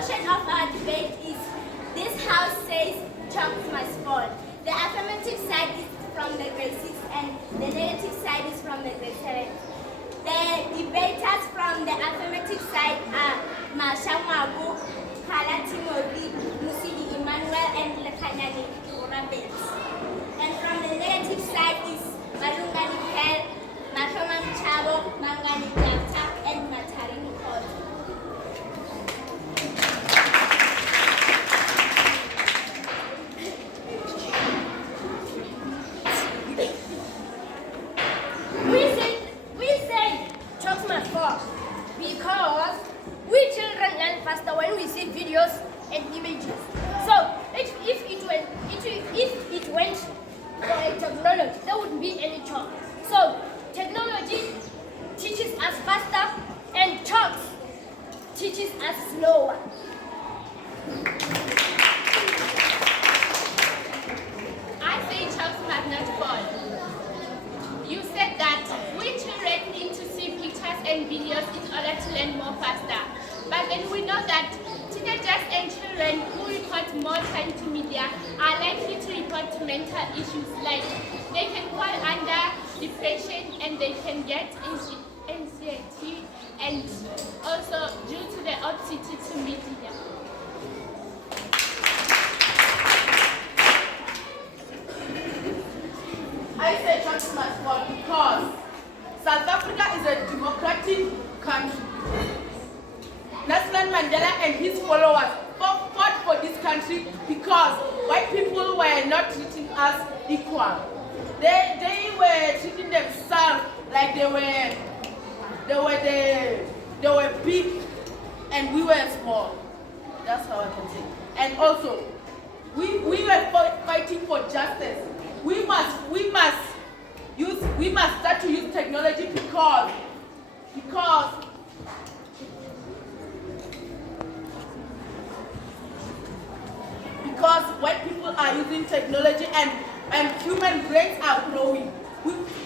motion of our debate is this house says chalks must fall. The affirmative side is from the grade 6 and the negative side is from the grade 7. The debaters from the affirmative side are Masha Mabu, Kala Timothy, Musidi Emmanuel, and Lekanyani Urabens. And from the negative side is Malungani Kel, Matoma Chabo, Mangani Jata, and Matarini Koto. We say chalks must fall because we children learn faster when we see videos and images. So if it went for a technology, there wouldn't be any chalk. So technology teaches us faster and chalks teaches us slower. I say chalks must not fall. You said that we children need to see pictures and videos in order to learn more faster. But then we know that teenagers and children who report more time to media are likely to report to mental issues like they can fall under depression and they can get anxiety and also due to the obsession to media. I say chalks must fall because South Africa is a democratic country. Nelson Mandela and his followers fought for this country because white people were not treating us equal. They were treating themselves like they were big and we were small. That's how I can say. And also, we were fighting for justice. We must start to use technology because white people are using technology and human brains are growing.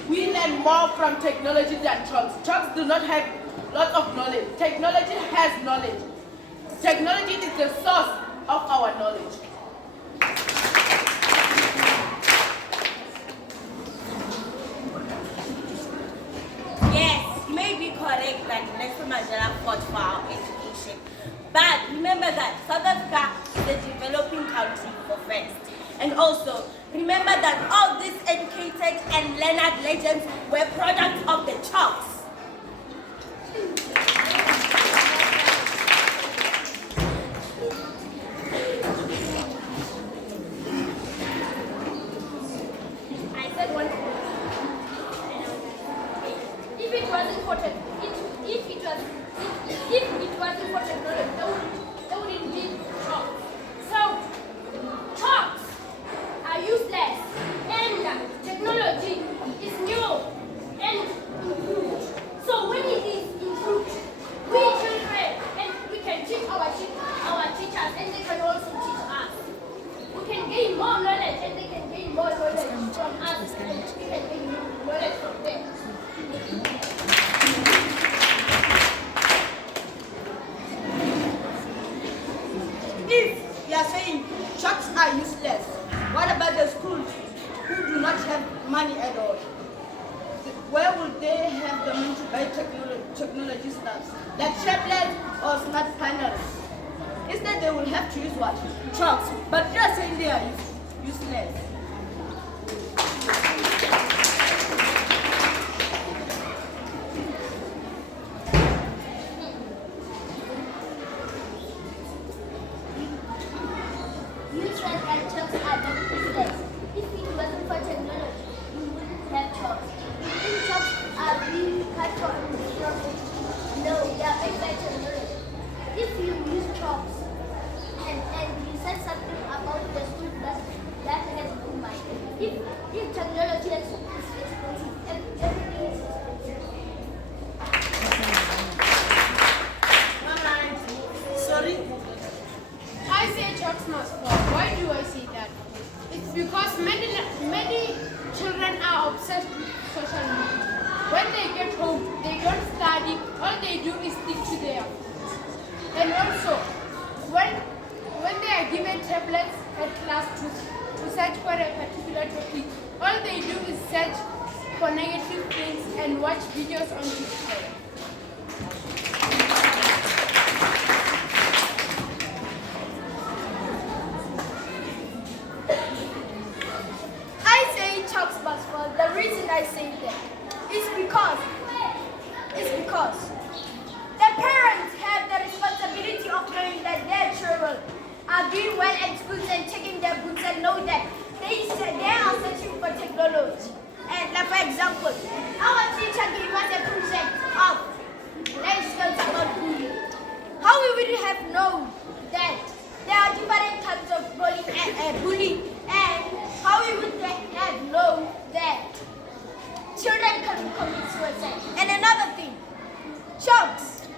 We learn more from technology than chalks. Chalks do not have lots of knowledge. Technology has knowledge. Technology is the source of our knowledge. Yes, you may be correct that Nelson Mandela fought for our education. But remember that South Africa is a developing country for first. And also, remember that all these educated and learned legends were products of the chalks. I said one thing. If it wasn't for technology, there wouldn't be chalks. So chalks are useless, and technology is new and improved. So when it is improved, we children and we can teach our teachers, and they can also teach us. We can gain more knowledge, and they can gain more knowledge from us, and we can gain more knowledge from them. If you are saying chalks are useless, what about the schools who do not have money at all? Where will they have the money to buy technology stuff, like tablets or smart panels? Instead, they will have to use what? Chalks. But you are saying they are useless. You said that chalks are not useless. If it wasn't for technology, we wouldn't have chalks. You think chalks are being cut from technology? No, they are made by technology. If you use chalks and you said something about the school that has no mind. If technology is expensive, everything is expensive. Sorry? I say chalks must fall. Why do I say that? It's because many children are obsessed with social media. When they get home, they don't study. All they do is stick to their phones. And also, search for a particular topic, all they do is search for negative things and watch videos on TikTok. I say chalks must fall. The reason I say that is because the parents have the responsibility of knowing that their children are doing well at schools and checking their books and know that they are searching for technology. And like for example, our teacher gave us a project of life skills about bullying. How we would have known that there are different types of bullying and how we would have known that children can commit suicide. And another thing, chokes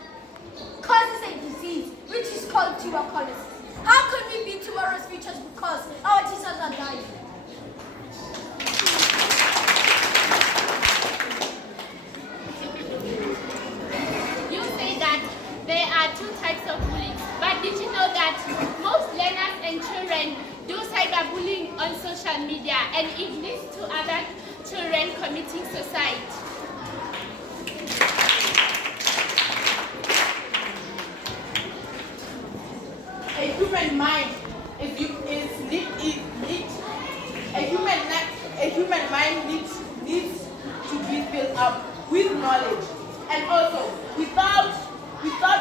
causes a disease which is called tuberculosis. How can we be tomorrow's futures because our teachers are dying? You say that there are two types of bullying, but did you know that most learners and children do cyberbullying on social media, and it leads to other children committing suicide? A human mind needs to be filled up with knowledge, and also without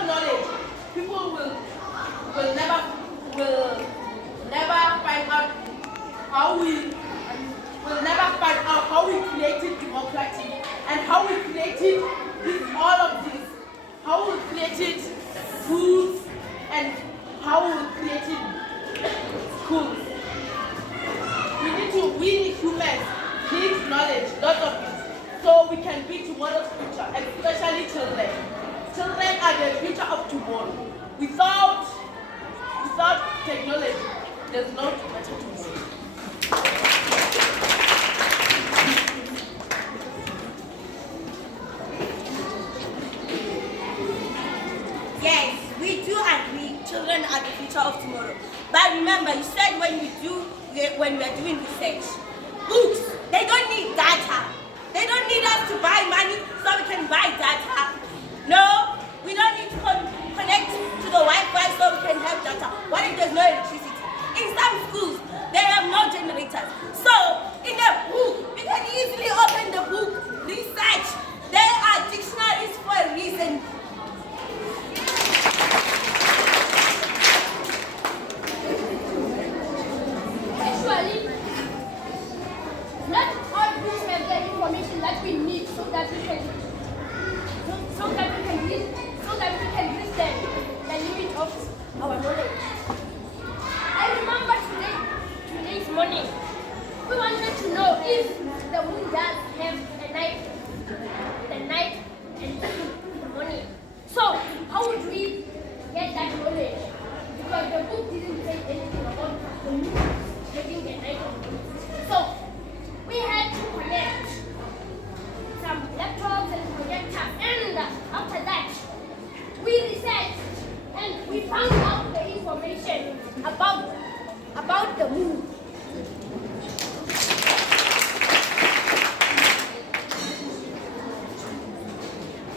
knowledge, people will never find out how we created democracy and how we created all of this, how we created schools and how we created schools. We humans need knowledge, lots of it, so we can be tomorrow's future, especially children. Children are the future of tomorrow. Without technology, there's no better tomorrow. Yes, we do agree children are the future of tomorrow. But remember, you said when we are doing research, books, they don't need data. They don't need us to buy money so we can buy data. No, we don't need to connect to the Wi-Fi so we can have data. What if there's no electricity? In some schools, they have no generators. So, in a book, we can easily open the book, research. There are dictionaries for a reason. Actually, not all books have the information that we need so that we can reach the limit of our knowledge. I remember today's morning, we wanted to know if the moon does have a night and the morning. So how would we get that knowledge? Because the book didn't say anything about the moon having the night and the morning. So we had to connect some laptops and projectors, and after that we researched and we found out the information about the moon.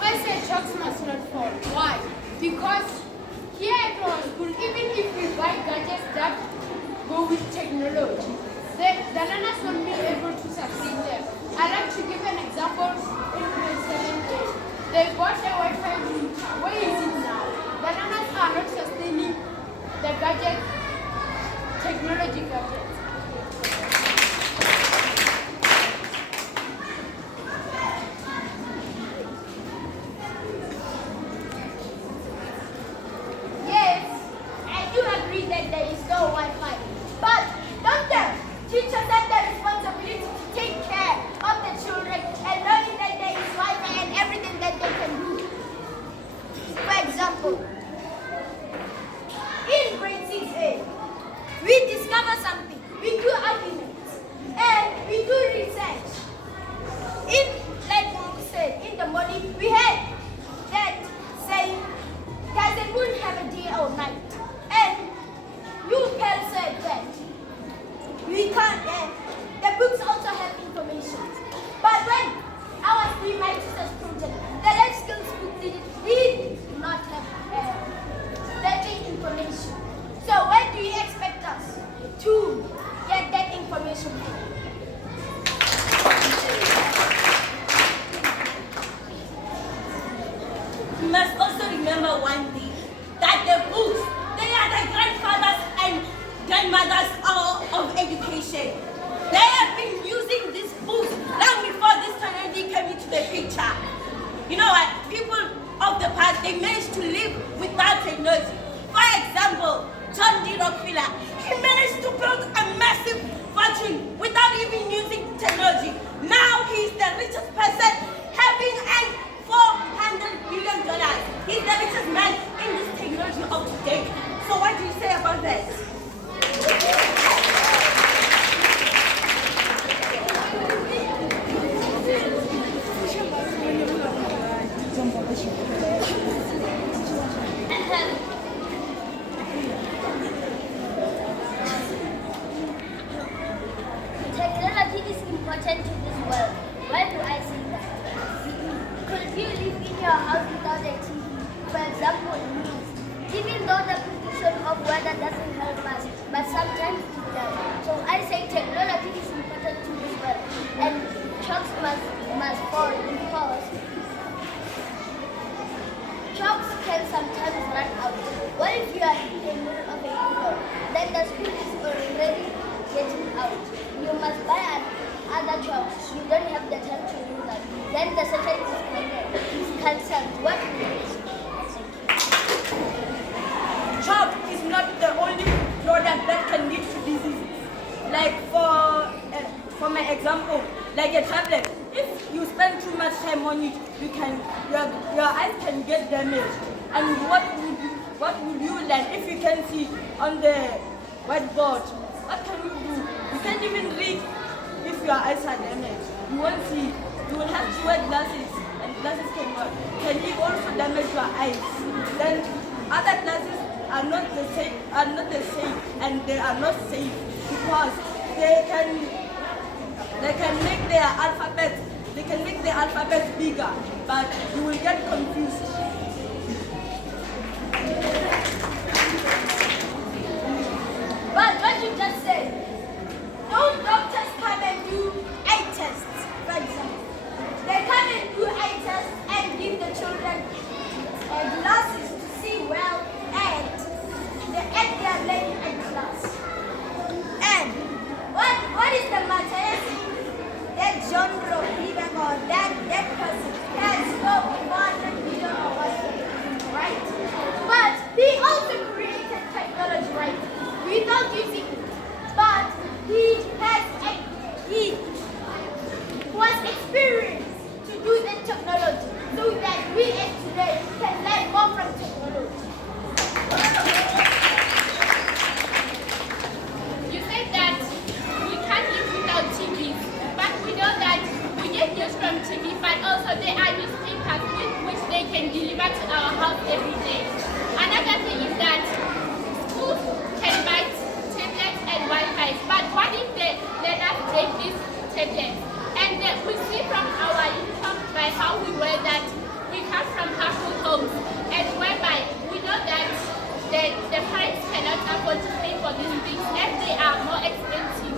I say chalks must not fall. Why? Because here at our school, even if we buy gadgets that go with technology, the learners won't be able to sustain them. I'd like to give an example in grade 7A. They bought a Wi-Fi router. Where is it now? The learners are not sustaining the technology gadgets. Yes, I do agree that there is no Wi-Fi. But don't the teachers have the responsibility to take care of the children and knowing that there is Wi-Fi and everything that they can do? For grandmothers of education. They have been using these books long before this technology came into the picture. You know what? People of the past, they managed to live without technology. For example, John D. Rockefeller, he managed to build a massive fortune without even using technology. Now he's the richest person, having earned $400 billion. He's the richest man in this technology of today. So what do you say about that? Technology is important to this world. Why do I say that? Could you live in your house without a TV? For example, news. Even though the prediction of weather doesn't help us, but sometimes it does. So I say technology is important to this world, and chalks must fall because chalks can sometimes run out. What if you are in the middle of a war? Then the school is already getting out. You must buy other chalks. You don't have the time to do that. Then the session is cancelled. What will you do? Chalk is not the only product that can lead to diseases. Like for my example, like a tablet, if you spend too much time on it, your eyes can get damaged. And what would you learn if you can see on the whiteboard? What can you do? You can't even read if your eyes are damaged. You won't see. You will have to wear glasses, and glasses can also damage your eyes. Then other glasses are not the same, and they are not safe because they can make their alphabet bigger, but you will get confused. But what you just said, don't doctors come and do eye tests, for example? They come and do eye tests and give the children glasses to see well, and they are learning in class. And what is the matter? That genre, even or that person has no 100 million or whatever, right? But he also created technology, right? Without using it. But he was experienced to do the technology so that we as today can learn more from technology. You said that we can't live without TV, but we know that we get news from TV, but also there are newspapers which they can deliver to our house every day. Another thing is that schools can buy tablets and Wi-Fi, but what if they let us take these tablets? And we see from our income by how we wear that we come from household homes, and whereby we know that the parents cannot afford to pay for these things as they are more expensive.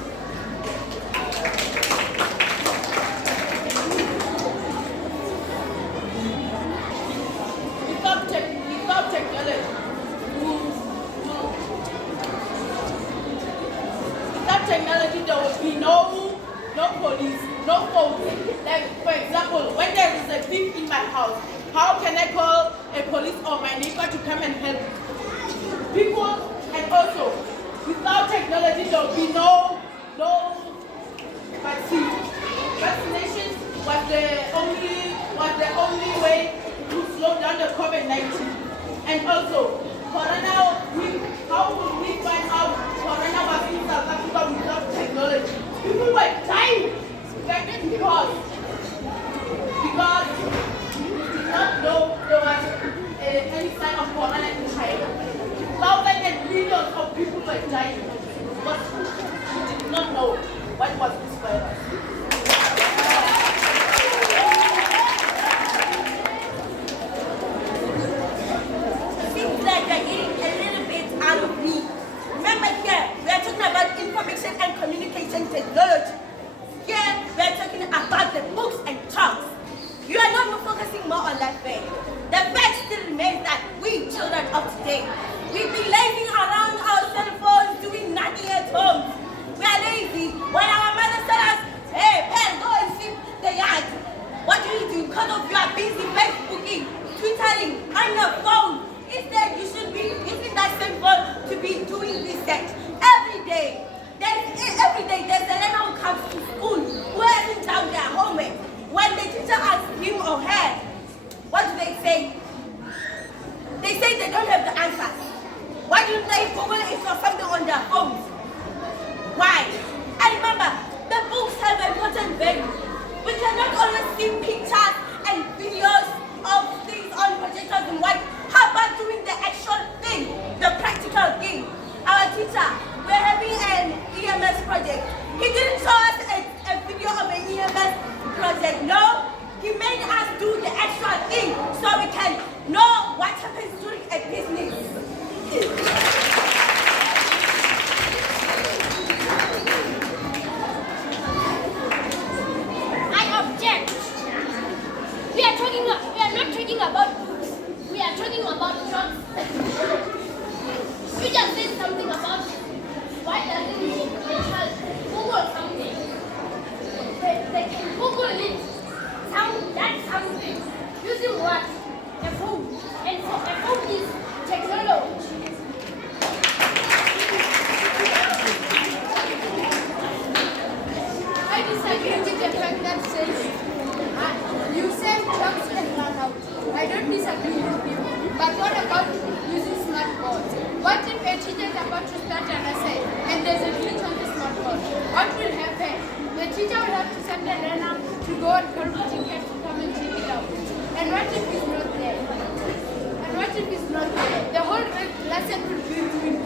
Without technology, there will be no police, no folks. Like, for example, when there is a thief in my house, how can I call a police or my neighbor to come and help people? And also, without technology, there will be no vaccine. Vaccination was the only way to slow down the COVID-19. And also, how will we find out Corona was in South Africa without technology? People were dying because we did not know there was any sign of Corona in China. Thousands and millions of people were dying because we did not know what was this virus. Seems like you're getting a little bit out of me. Remember here, we are talking about information and communication technology. Here, we are talking about the books and talks. You are not focusing more on that fact. The fact still remains that we children of today, we be lazing around our cell phones, doing nothing their phones. Why? And remember, the books have important value. We cannot always see pictures and videos of things on projectors and what. How about doing the actual thing, the practical thing? Our teacher, we're having an EMS project. He didn't show us a video of an EMS project. No, he made us do the actual thing so we can know what happens during a business. I object. We are not talking about books. We are talking about drugs. You just said something about why doesn't the child Google something? They can Google it. That's something. Using what? A phone. And a phone is technology. I disagree with the fact that says you said clocks can run out. I don't disagree with you. But what about using smart boards? What if a teacher is about to start an essay and there's a glitch on the smart board? What will happen? The teacher will have to send a learner to go and call the teacher to come and check it out. And what if it's not there? And what if it's not there? The whole lesson will be ruined.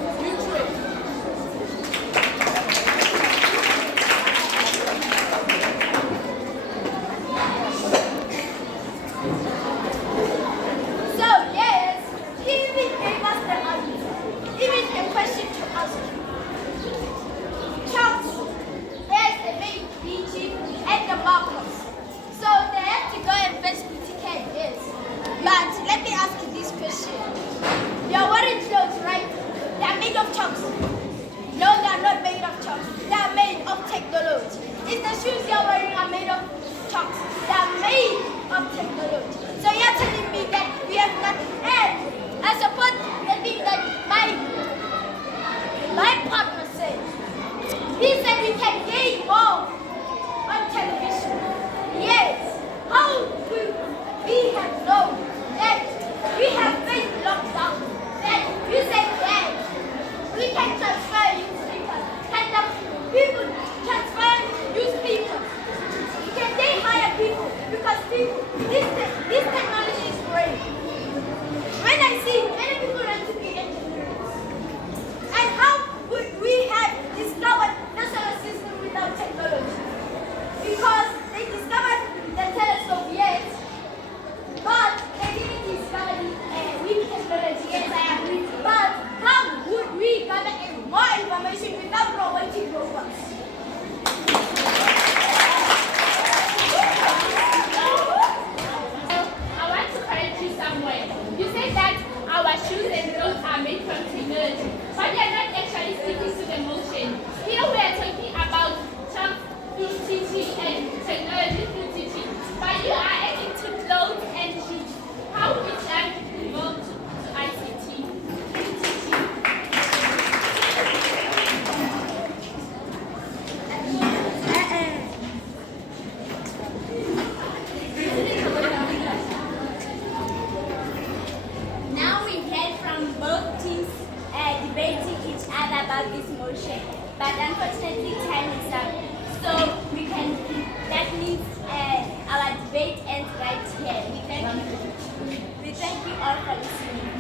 So yes, he even gave us the answer, even a question to ask. Chalks, there's the big beachy and the markers. So they have to go and fetch ticket, yes. But let me ask you this question. You're wearing clothes, right? They are made of chalks. No, they are not made of chalks. They are made of technology. If the shoes you're wearing are made of chalks, they are made of technology. So you're telling me that we have not, and I support the thing that my partner said. He said we can gain more on television. Yes. How could we have known that we have faced lockdown? That you said that we can transfer newspapers. Can the people transfer newspapers? Can they hire people? Because this technology is great. When I see many people want to be engineers, and how would we have discovered the solar system without technology? Because they discovered the telescope, yes, but they didn't discover with technology, yes, I agree. But how would we gather more information without robotic robots? I want to correct you somewhere. You said that our shoes and clothes are made from technology, but they are not actually sticking to the motion. Here we are talking about chalk through teaching and technology through teaching, but you are adding to clothes and shoes. How is that involved to ICT through teaching? Now we've heard from both teams debating each other about this motion, but unfortunately time is up. So that means our debate ends right here. We thank you all for listening.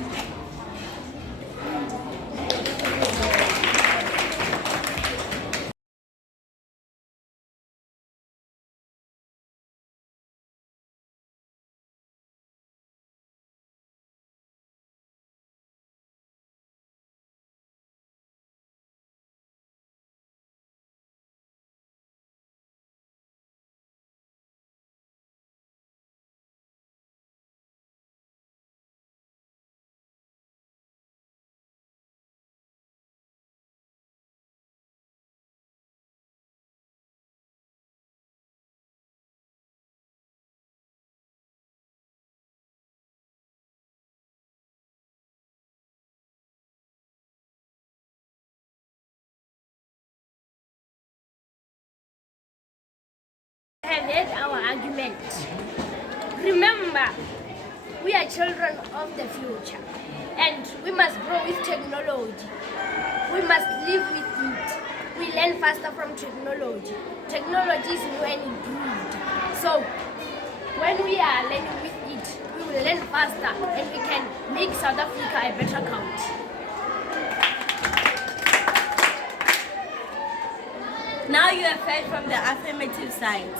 Have heard our argument. Remember, we are children of the future and we must grow with technology. we must live with it. We learn faster from technology. Technology is new and improved. So when we are learning with it, we will learn faster and we can make South Africa a better country. Now you have heard from the affirmative side.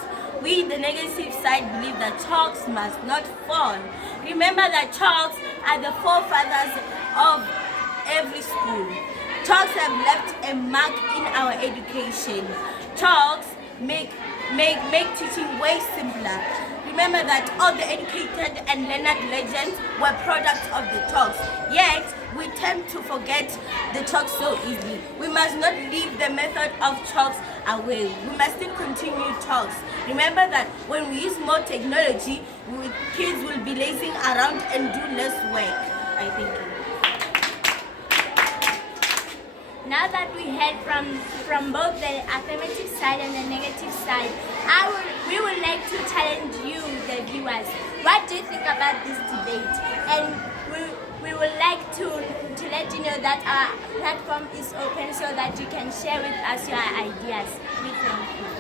We, the negative side, believe that chalks must not fall. Remember that chalks are the forefathers of every school. Chalks have left a mark in our education. Chalks make teaching way simpler. Remember that all the educated and learned legends were products of the chalks. Yet, we tend to forget the chalks so easily. We must not leave the method of chalks away. We must still continue chalks. Remember that when we use more technology, kids will be lazing around and do less work. I think. Now that we heard from both the affirmative side and the negative side, we would like to challenge you, the viewers. What do you think about this debate? And we would like to let you know that our platform is open so that you can share with us your ideas. We thank you.